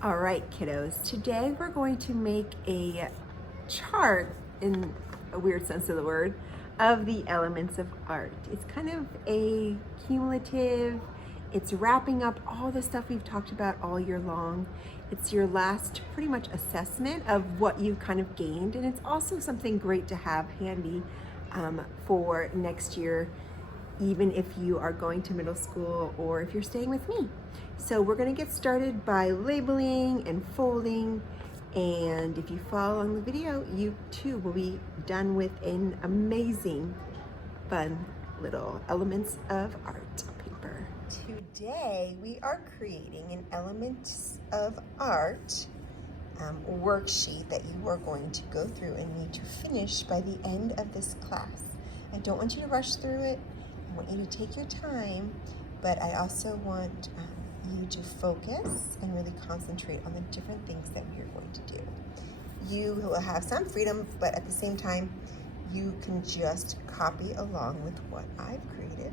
All right, kiddos, today we're going to make a chart, in a weird sense of the word, of the elements of art. It's kind of a cumulative, it's wrapping up all the stuff we've talked about all year long. It's your last pretty much assessment of what you've kind of gained, and it's also something great to have handy for next year, even if you are going to middle school or if you're staying with me. So we're gonna get started by labeling and folding, and if you follow along the video, you too will be done with an amazing, fun little elements of art paper. Today we are creating an elements of art worksheet that you are going to go through and need to finish by the end of this class. I don't want you to rush through it. I want you to take your time, but I also want you to focus and really concentrate on the different things that we are going to do. You will have some freedom, but at the same time, you can just copy along with what I've created.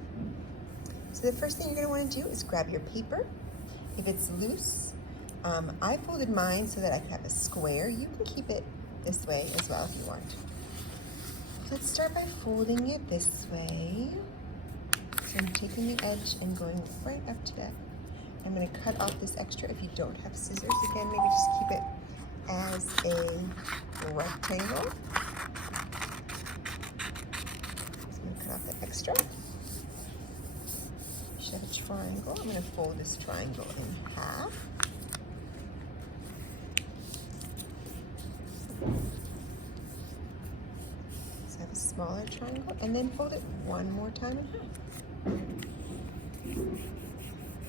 So the first thing you're going to want to do is grab your paper. If it's loose, I folded mine so that I could have a square. You can keep it this way as well if you want. Let's start by folding it this way. So I'm taking the edge and going right up to that. I'm going to cut off this extra. If you don't have scissors, again, maybe just keep it as a rectangle. So I'm going to cut off the extra. You should have a triangle. I'm going to fold this triangle in half. So I have a smaller triangle, and then fold it one more time in half.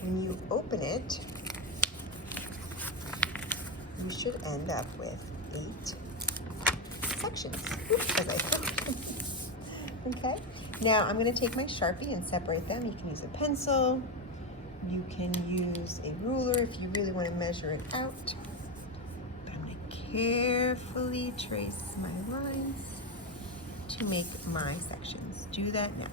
When you open it, you should end up with 8 sections. Oops, as I said. Okay, now I'm going to take my Sharpie and separate them. You can use a pencil, you can use a ruler if you really want to measure it out. But I'm going to carefully trace my lines to make my sections. Do that now.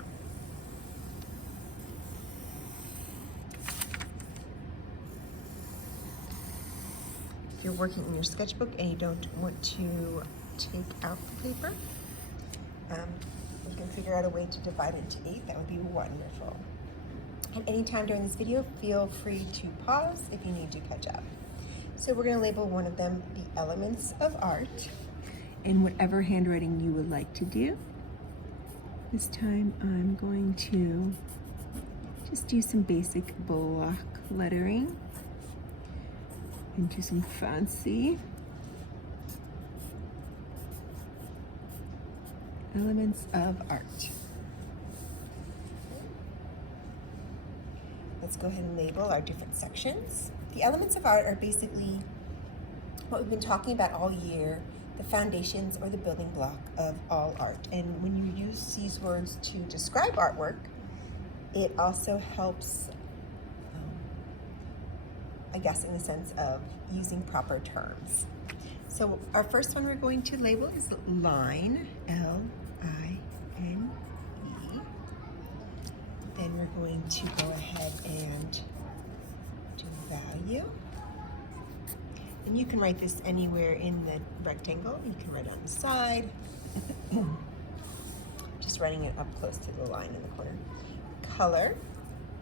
If you're working in your sketchbook and you don't want to take out the paper, you can figure out a way to divide it into 8. That would be wonderful. At any time during this video, feel free to pause if you need to catch up. So we're going to label one of them the elements of art in whatever handwriting you would like to do. This time I'm going to just do some basic block lettering into some fancy elements of art. Let's go ahead and label our different sections. The elements of art are basically what we've been talking about all year, the foundations or the building block of all art. And when you use these words to describe artwork, it also helps, I guess, in the sense of using proper terms. So our first one we're going to label is line, L-I-N-E. Then we're going to go ahead and do value. And you can write this anywhere in the rectangle. You can write it on the side. Just writing it up close to the line in the corner. Color,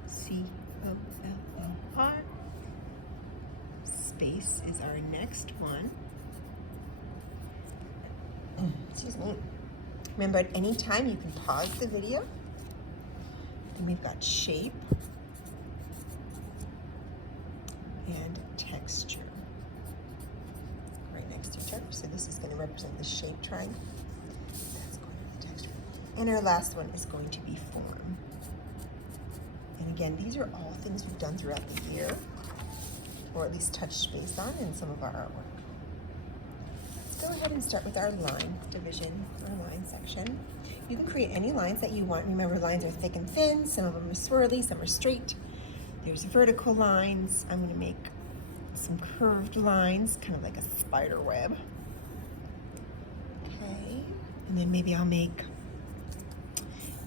C-O-L-O-R. Space is our next one. Excuse me. Remember, at any time you can pause the video. Then we've got shape and texture right next to each other. So this is going to represent the shape triangle. That's going to be the texture. And our last one is going to be form. And again, these are all things we've done throughout the year, or at least touched base on in some of our artwork. Let's go ahead and start with our line division, our line section. You can create any lines that you want. Remember, lines are thick and thin. Some of them are swirly, some are straight. There's vertical lines. I'm going to make some curved lines, kind of like a spider web. Okay, and then maybe I'll make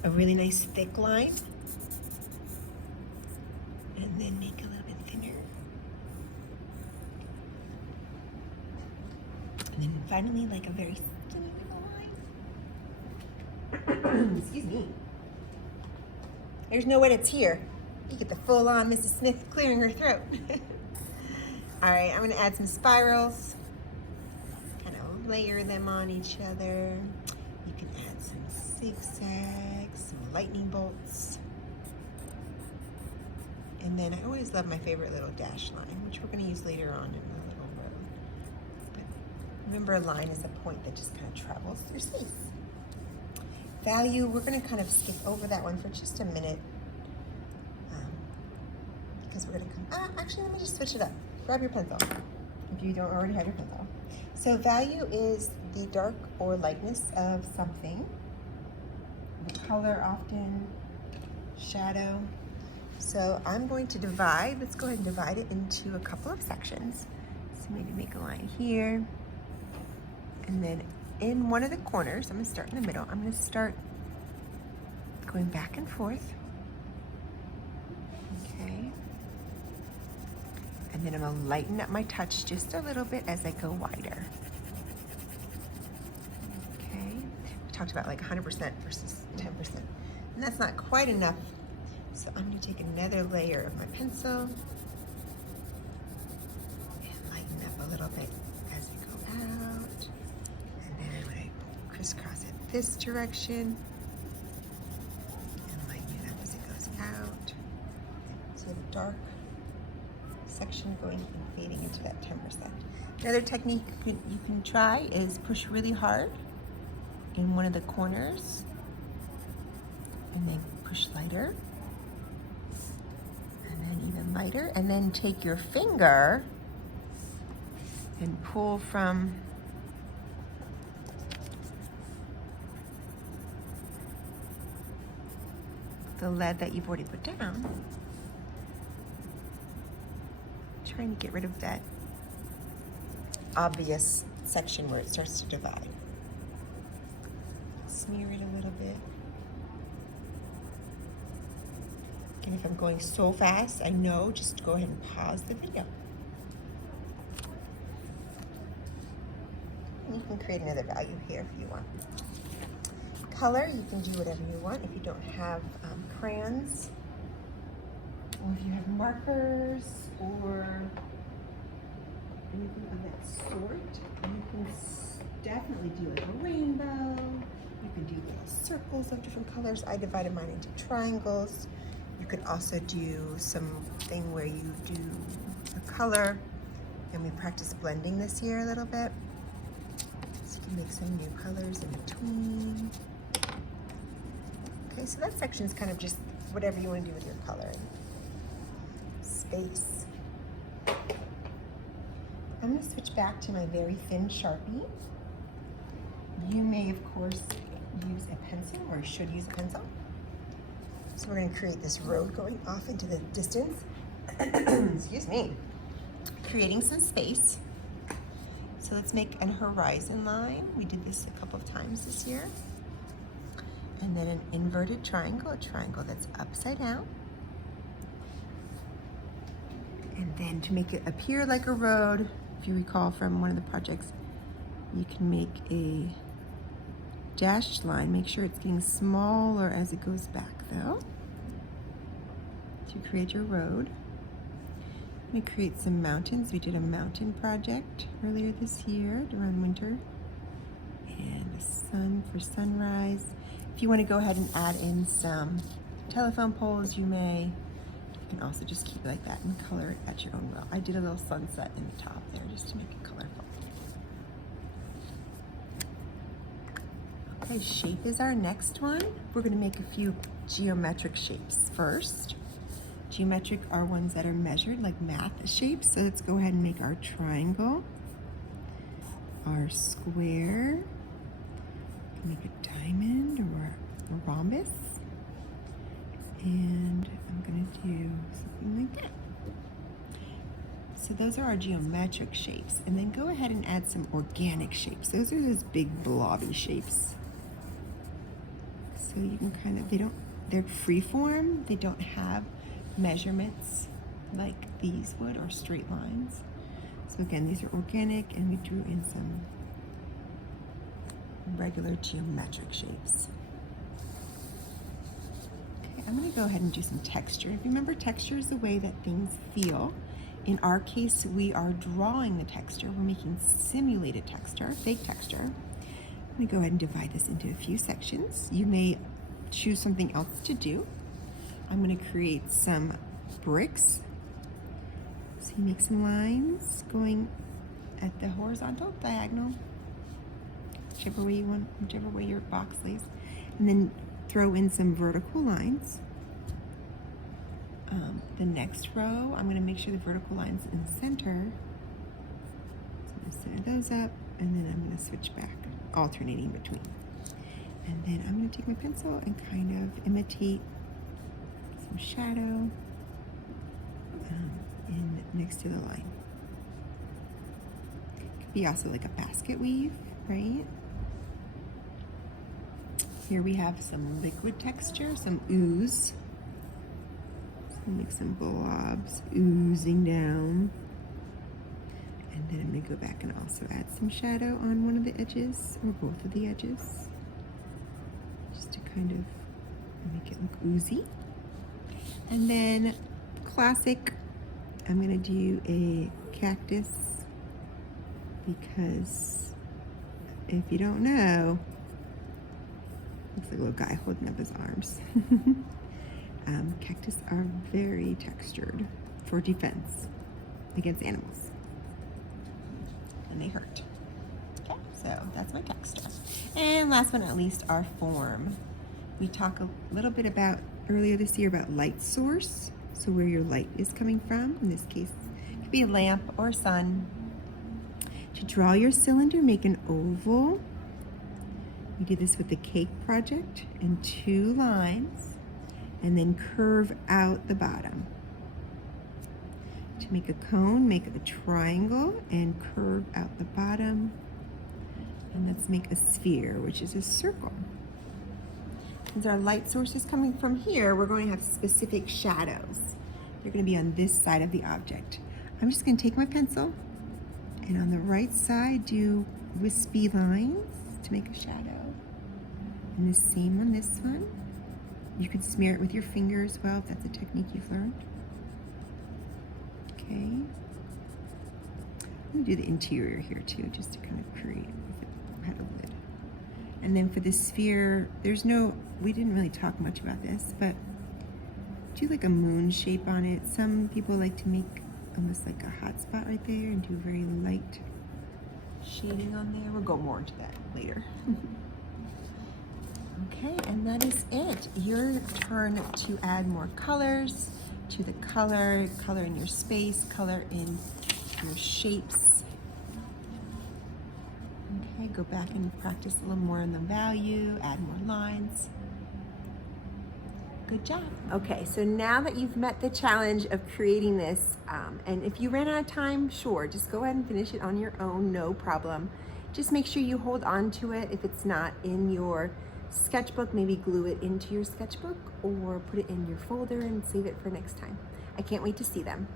a really nice thick line, and then make a little bit thinner. finally like a very skinny little line. Excuse me. There's no edits here. You get the full-on Mrs. Smith clearing her throat. All right, I'm gonna add some spirals. Kind of layer them on each other. You can add some zigzags, some lightning bolts. And then I always love my favorite little dash line, which we're gonna use later on in the little road. But remember, a line is a point that just kind of travels through space. Value, we're gonna kind of skip over that one for just a minute. Because we're gonna come, actually let me just switch it up. Grab your pencil, if you don't already have your pencil. So value is the dark or lightness of something. The color often, shadow. So I'm going to divide, let's go ahead and divide it into a couple of sections. So maybe make a line here. And then in one of the corners, I'm gonna start in the middle. I'm gonna start going back and forth. Okay. And then I'm gonna lighten up my touch just a little bit as I go wider. Okay. We talked about like 100% versus 10%. And that's not quite enough. So I'm gonna take another layer of my pencil and lighten up a little bit as I go out. And then I'm gonna crisscross it this direction and lighten it up as it goes out. So the dark section going and fading into that 10%. Another technique you can try is push really hard in one of the corners and then push lighter. Even lighter, and then take your finger and pull from the lead that you've already put down, trying to get rid of that obvious section where it starts to divide. Smear it a little bit. And if I'm going so fast, I know, just go ahead and pause the video. And you can create another value here if you want. Color, you can do whatever you want. If you don't have crayons, or if you have markers, or anything of that sort, you can definitely do like a rainbow. You can do little circles of different colors. I divided mine into triangles. You could also do something where you do a color, and we practiced blending this year a little bit. So you can make some new colors in between. Okay, so that section is kind of just whatever you want to do with your coloring. Space. I'm going to switch back to my very thin Sharpie. You may, of course, use a pencil, or should use a pencil. So we're going to create this road going off into the distance. Excuse me. Creating some space. So let's make a horizon line. We did this a couple of times this year. And then an inverted triangle, a triangle that's upside down. And then to make it appear like a road, if you recall from one of the projects, you can make a dashed line. Make sure it's getting smaller as it goes back though, to create your road. I'm going to create some mountains. We did a mountain project earlier this year around winter. And the sun for sunrise. If you want to go ahead and add in some telephone poles, you may. You can also just keep it like that and color it at your own will. I did a little sunset in the top there just to make it colorful. Okay, shape is our next one. We're going to make a few geometric shapes first. Geometric are ones that are measured, like math shapes. So let's go ahead and make our triangle, our square, make a diamond or a rhombus, and I'm going to do something like that. So those are our geometric shapes. And then go ahead and add some organic shapes. Those are those big blobby shapes. So you can kind of, they're free form. They don't have measurements like these would, or straight lines. So again, these are organic, and we drew in some regular geometric shapes. Okay, I'm going to go ahead and do some texture. If you remember, texture is the way that things feel. In our case, we are drawing the texture. We're making simulated texture, fake texture. I'm going to go ahead and divide this into a few sections. You may choose something else to do. I'm going to create some bricks. So you make some lines going at the horizontal, diagonal, whichever way you want, whichever way your box lays, and then throw in some vertical lines. The next row, I'm going to make sure the vertical line's in the center. So I'm going to center those up, and then I'm going to switch back, alternating between. And then I'm going to take my pencil and kind of imitate some shadow next to the line. Could be also like a basket weave, right? Here we have some liquid texture, some ooze. So make some blobs oozing down. And then I'm going to go back and also add some shadow on one of the edges, or both of the edges, just to kind of make it look oozy. And then classic, I'm going to do a cactus, because if you don't know, looks like a little guy holding up his arms. Cactus are very textured for defense against animals, and they hurt. Okay, so that's my texture. And last but not least, our form. We talked a little bit about earlier this year about light source, so where your light is coming from. In this case, it could be a lamp or sun. To draw your cylinder, make an oval. We did this with the cake project in 2 lines, and then curve out the bottom. To make a cone, make a triangle and curve out the bottom. And let's make a sphere, which is a circle. Since our light source is coming from here, we're going to have specific shadows. They're going to be on this side of the object. I'm just going to take my pencil and on the right side do wispy lines to make a shadow. And the same on this one. You could smear it with your finger as well if that's a technique you've learned. Okay. I'm going to do the interior here too, just to kind of create if it had a lid. And then for the sphere, we didn't really talk much about this, but do like a moon shape on it. Some people like to make almost like a hot spot right there and do very light shading on there. We'll go more into that later. Okay, and that is it. Your turn to add more colors to the color in your space, color in your shapes. Okay, go back and practice a little more on the value, add more lines. Good job. Okay, so now that you've met the challenge of creating this, and if you ran out of time, sure, just go ahead and finish it on your own, no problem. Just make sure you hold on to it. If it's not in your sketchbook, maybe glue it into your sketchbook or put it in your folder and save it for next time. I can't wait to see them.